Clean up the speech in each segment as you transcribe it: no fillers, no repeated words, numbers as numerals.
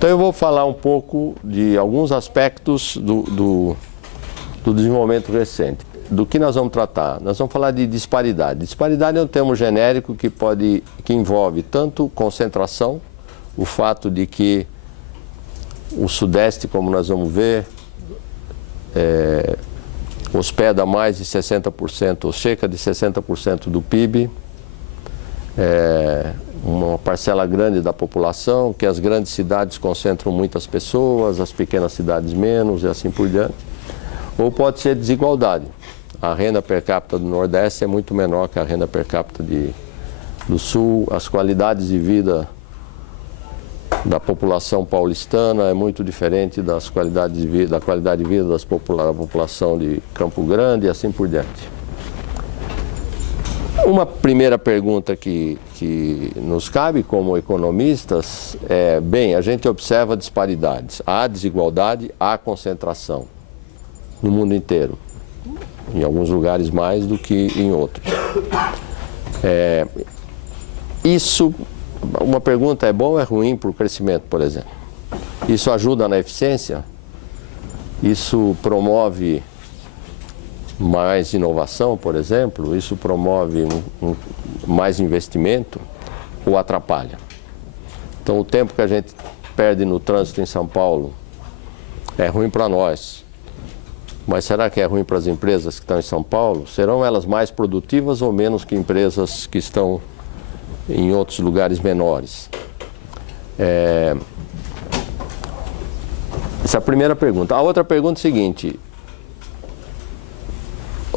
Então eu vou falar um pouco de alguns aspectos do desenvolvimento recente. Do que nós vamos tratar? Nós vamos falar de disparidade. Disparidade é um termo genérico que envolve tanto concentração, o fato de que o Sudeste, como nós vamos ver, hospeda mais de 60%, ou cerca de 60% do PIB, uma parcela grande da população, que as grandes cidades concentram muitas pessoas, as pequenas cidades menos e assim por diante. Ou pode ser desigualdade. A renda per capita do Nordeste é muito menor que a renda per capita do Sul, as qualidades de vida da população paulistana é muito diferente da qualidade de vida da população de Campo Grande e assim por diante. Uma primeira pergunta que nos cabe como economistas é, bem, a gente observa disparidades, há desigualdade, há concentração no mundo inteiro, em alguns lugares mais do que em outros. Uma pergunta é bom ou é ruim para o crescimento, por exemplo? Isso ajuda na eficiência? Isso promove mais inovação, por exemplo? Isso promove mais investimento ou atrapalha? Então, o tempo que a gente perde no trânsito em São Paulo é ruim para nós. Mas será que é ruim para as empresas que estão em São Paulo? Serão elas mais produtivas ou menos que empresas que estão em outros lugares menores? Essa é a primeira pergunta. A outra pergunta é a seguinte: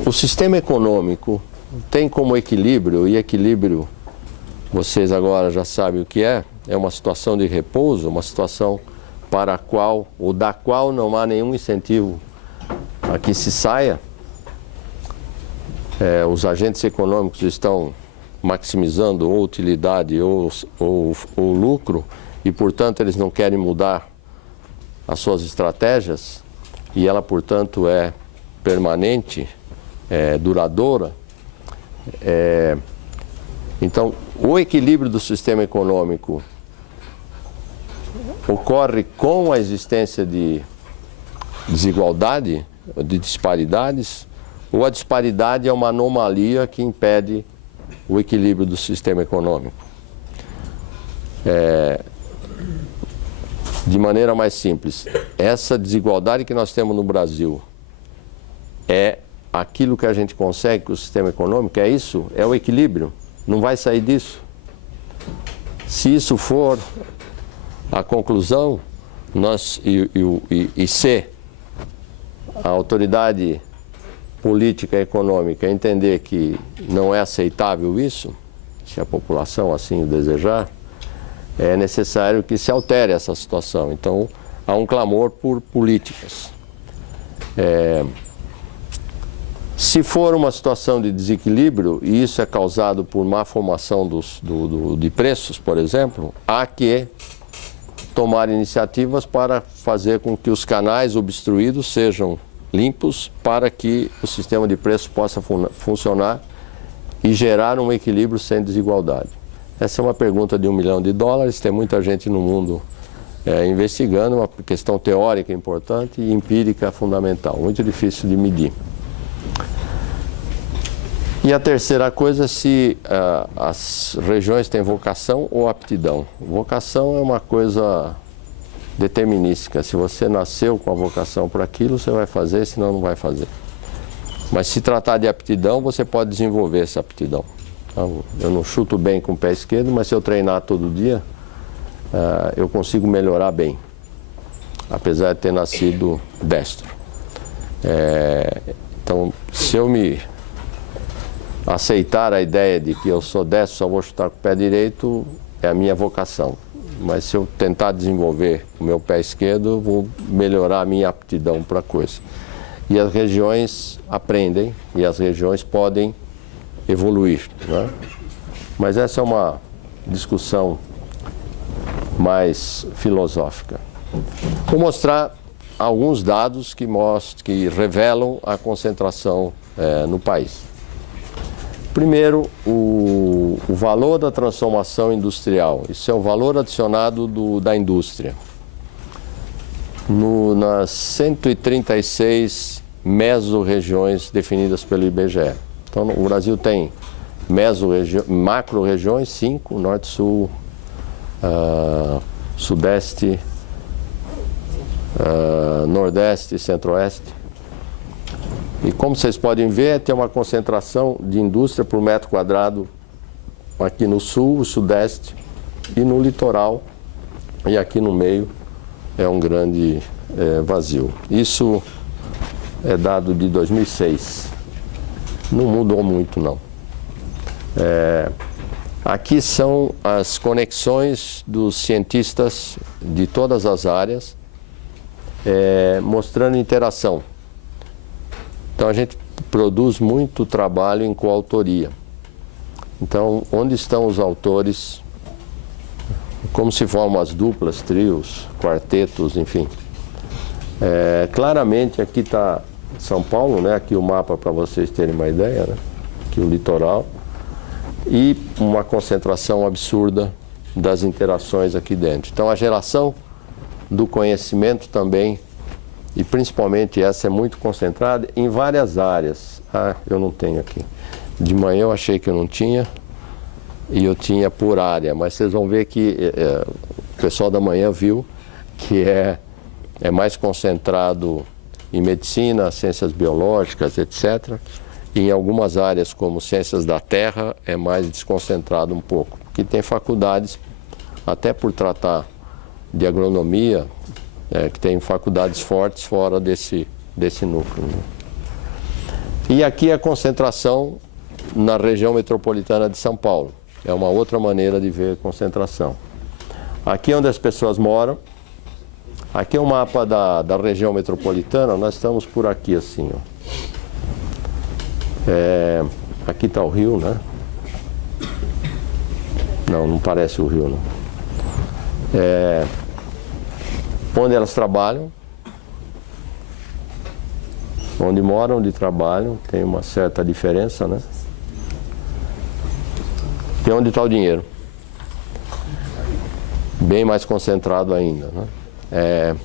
o sistema econômico tem como equilíbrio, e equilíbrio, vocês agora já sabem o que é uma situação de repouso, uma situação para a qual, ou da qual não há nenhum incentivo a que se saia. Os agentes econômicos estão maximizando ou utilidade ou lucro e, portanto, eles não querem mudar as suas estratégias e ela, portanto, é permanente, duradoura. Então, o equilíbrio do sistema econômico ocorre com a existência de desigualdade, de disparidades, ou a disparidade é uma anomalia que impede o equilíbrio do sistema econômico? De maneira mais simples, essa desigualdade que nós temos no Brasil é aquilo que a gente consegue com o sistema econômico? É isso? É o equilíbrio? Não vai sair disso? Se isso for a conclusão, se a autoridade política e econômica entender que não é aceitável isso, se a população assim o desejar, é necessário que se altere essa situação. Então, há um clamor por políticas. Se for uma situação de desequilíbrio, e isso é causado por má formação de preços, por exemplo, há que tomar iniciativas para fazer com que os canais obstruídos sejam limpos para que o sistema de preços possa funcionar e gerar um equilíbrio sem desigualdade. Essa é uma pergunta de $1 milhão, tem muita gente no mundo investigando, uma questão teórica importante e empírica fundamental, muito difícil de medir. E a terceira coisa é se as regiões têm vocação ou aptidão. Vocação é uma coisa determinística. Se você nasceu com a vocação para aquilo, você vai fazer, senão não vai fazer. Mas se tratar de aptidão, você pode desenvolver essa aptidão. Então, eu não chuto bem com o pé esquerdo, mas se eu treinar todo dia, eu consigo melhorar bem, apesar de ter nascido destro. Então, se eu me aceitar a ideia de que eu sou destro, só vou chutar com o pé direito, é a minha vocação. Mas se eu tentar desenvolver o meu pé esquerdo, eu vou melhorar a minha aptidão para a coisa. E as regiões aprendem e as regiões podem evoluir, né? Mas essa é uma discussão mais filosófica. Vou mostrar alguns dados que revelam a concentração no país. Primeiro, o valor da transformação industrial. Isso é o valor adicionado da indústria. nas 136 mesorregiões definidas pelo IBGE. Então, o Brasil tem macro-regiões, 5, Norte, Sul, Sudeste, Nordeste e Centro-Oeste. E como vocês podem ver, tem uma concentração de indústria por metro quadrado aqui no Sul, Sudeste e no litoral. E aqui no meio é um grande vazio. Isso é dado de 2006. Não mudou muito, não. Aqui são as conexões dos cientistas de todas as áreas, mostrando interação. Então, a gente produz muito trabalho em coautoria. Então, onde estão os autores? Como se formam as duplas, trios, quartetos, enfim. Claramente, aqui está São Paulo, né? Aqui o mapa para vocês terem uma ideia, né? Aqui o litoral. E uma concentração absurda das interações aqui dentro. Então, a geração do conhecimento também, e principalmente essa é muito concentrada em várias áreas. Eu não tenho aqui. De manhã eu achei que eu não tinha, e eu tinha por área, mas vocês vão ver que o pessoal da manhã viu que é mais concentrado em medicina, ciências biológicas, etc. E em algumas áreas, como ciências da terra, é mais desconcentrado um pouco. Porque tem faculdades, até por tratar de agronomia, que tem faculdades fortes fora desse núcleo, né? E aqui a concentração na região metropolitana de São Paulo. É uma outra maneira de ver concentração. Aqui é onde as pessoas moram. Aqui é o mapa da região metropolitana. Nós estamos por aqui assim, ó. Aqui está o rio, né? Não parece o rio, não. Onde elas trabalham, onde moram, onde trabalham, tem uma certa diferença, né? E onde está o dinheiro? Bem mais concentrado ainda, né?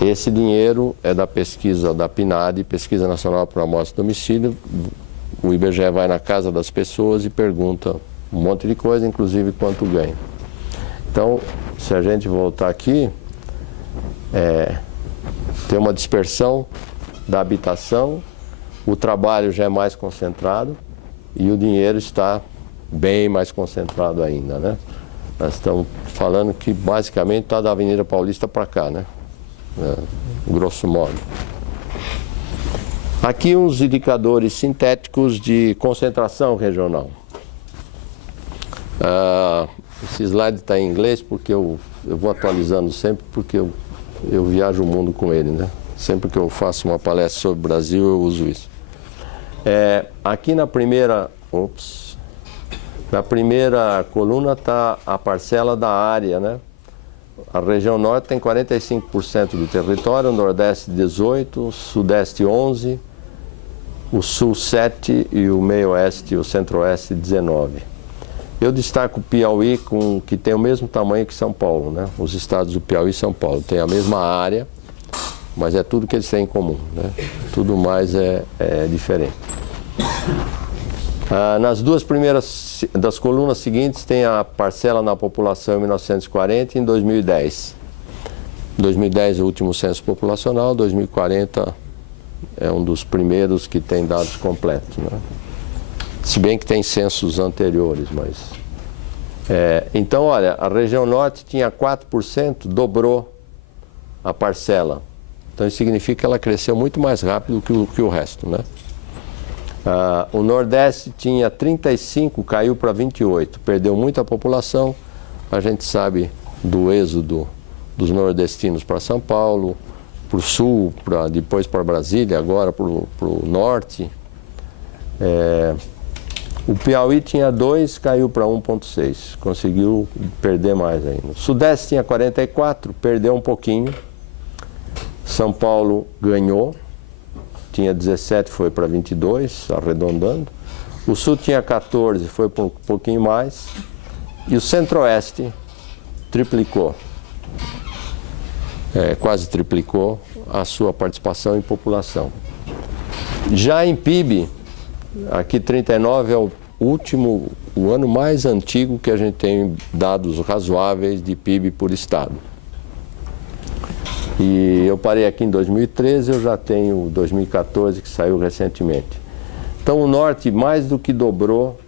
Esse dinheiro é da pesquisa da PNAD, Pesquisa Nacional por Amostra e Domicílio. O IBGE vai na casa das pessoas e pergunta um monte de coisa, inclusive quanto ganha. Então, se a gente voltar aqui, tem uma dispersão da habitação, o trabalho já é mais concentrado e o dinheiro está bem mais concentrado ainda, né? Nós estamos falando que basicamente está da Avenida Paulista para cá, né? Grosso modo. Aqui uns indicadores sintéticos de concentração regional. Esse slide está em inglês porque eu vou atualizando sempre, porque eu viajo o mundo com ele, né? Sempre que eu faço uma palestra sobre o Brasil, eu uso isso. Aqui na primeira coluna está a parcela da área, né? A região norte tem 45% do território, o nordeste 18%, o sudeste 11%, o sul 7% e o meio-oeste e o centro-oeste 19%. Eu destaco o Piauí, que tem o mesmo tamanho que São Paulo, né? Os estados do Piauí e São Paulo têm a mesma área, mas é tudo que eles têm em comum, né? Tudo mais é diferente. Nas duas primeiras das colunas seguintes tem a parcela na população em 1940 e em 2010. 2010 é o último censo populacional, 2040 é um dos primeiros que tem dados completos, né? Se bem que tem censos anteriores, mas... então, olha, a região norte tinha 4%, dobrou a parcela. Então, isso significa que ela cresceu muito mais rápido que o resto, né? O nordeste tinha 35%, caiu para 28%, perdeu muita população. A gente sabe do êxodo dos nordestinos para São Paulo, para o sul, depois para Brasília, agora para o norte. O Piauí tinha 2%, caiu para 1,6%, conseguiu perder mais ainda. O sudeste tinha 44%, perdeu um pouquinho. São Paulo ganhou, tinha 17%, foi para 22%, arredondando. O sul tinha 14%, foi para um pouquinho mais. E o centro-oeste triplicou. quase triplicou a sua participação em população. Já em PIB, aqui 39 é o ano mais antigo que a gente tem dados razoáveis de PIB por estado. E eu parei aqui em 2013, eu já tenho 2014 que saiu recentemente. Então o Norte mais do que dobrou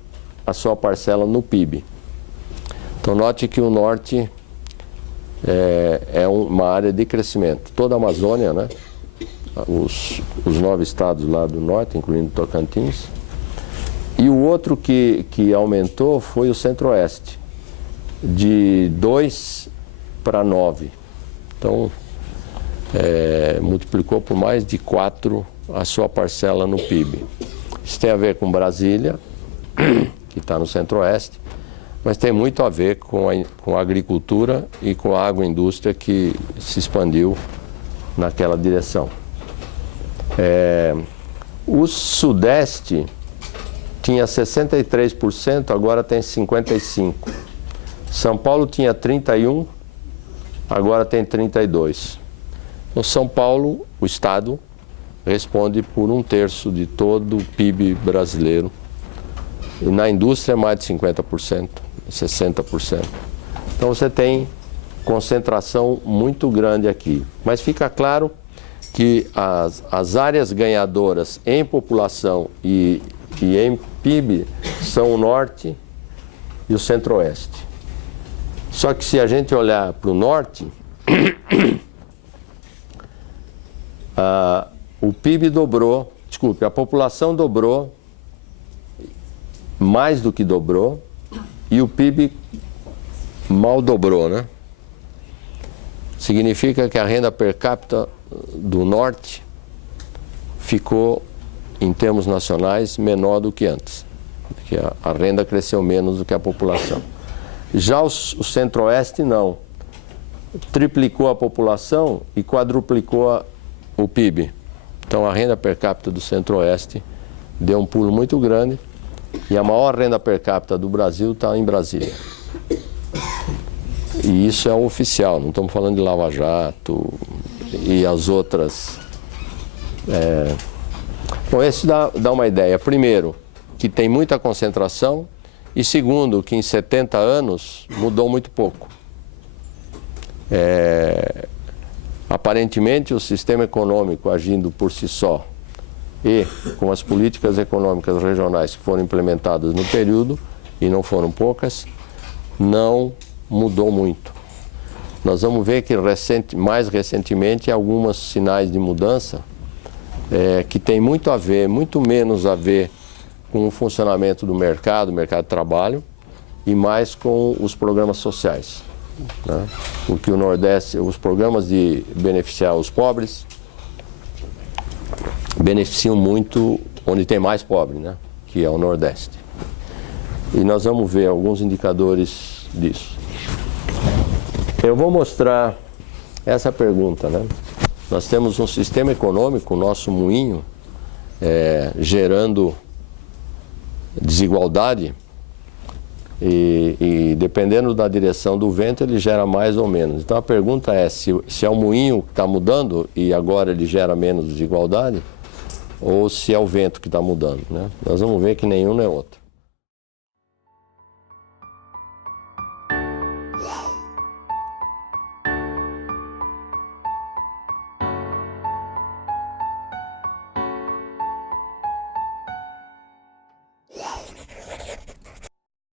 a sua parcela no PIB. Então note que o Norte é uma área de crescimento. Toda a Amazônia, né? Os 9 estados lá do Norte, incluindo Tocantins. E o outro que aumentou foi o Centro-Oeste, de 2 para 9. Então, multiplicou por mais de 4 a sua parcela no PIB. Isso tem a ver com Brasília, que está no Centro-Oeste, mas tem muito a ver com a agricultura e com a agroindústria que se expandiu naquela direção. O Sudeste tinha 63%, agora tem 55%. São Paulo tinha 31%, agora tem 32%. Então, São Paulo, o Estado, responde por 1/3 de todo o PIB brasileiro. E na indústria, mais de 50%, 60%. Então, você tem concentração muito grande aqui. Mas fica claro que as áreas ganhadoras em população e em PIB são o Norte e o Centro-Oeste. Só que se a gente olhar para o Norte, o PIB dobrou, desculpe, a população dobrou, mais do que dobrou, e o PIB mal dobrou, né? Significa que a renda per capita do Norte ficou, em termos nacionais, menor do que antes, porque a renda cresceu menos do que a população. Já o Centro-Oeste não, triplicou a população e quadruplicou o PIB. Então a renda per capita do Centro-Oeste deu um pulo muito grande e a maior renda per capita do Brasil está em Brasília. E isso é o oficial, não estamos falando de Lava Jato e as outras. Bom, esse dá uma ideia. Primeiro, que tem muita concentração, e segundo, que em 70 anos mudou muito pouco. Aparentemente, o sistema econômico agindo por si só e com as políticas econômicas regionais que foram implementadas no período, e não foram poucas, não mudou muito. Nós vamos ver que mais recentemente alguns sinais de mudança que tem muito a ver, muito menos a ver com o funcionamento do mercado de trabalho, e mais com os programas sociais, né? Porque o Nordeste, os programas de beneficiar os pobres, beneficiam muito onde tem mais pobre, né? Que é o Nordeste. E nós vamos ver alguns indicadores disso. Eu vou mostrar essa pergunta, né? Nós temos um sistema econômico, o nosso moinho, gerando desigualdade, e dependendo da direção do vento ele gera mais ou menos. Então a pergunta é se é o moinho que está mudando e agora ele gera menos desigualdade, ou se é o vento que está mudando, né? Nós vamos ver que nenhum nem outro.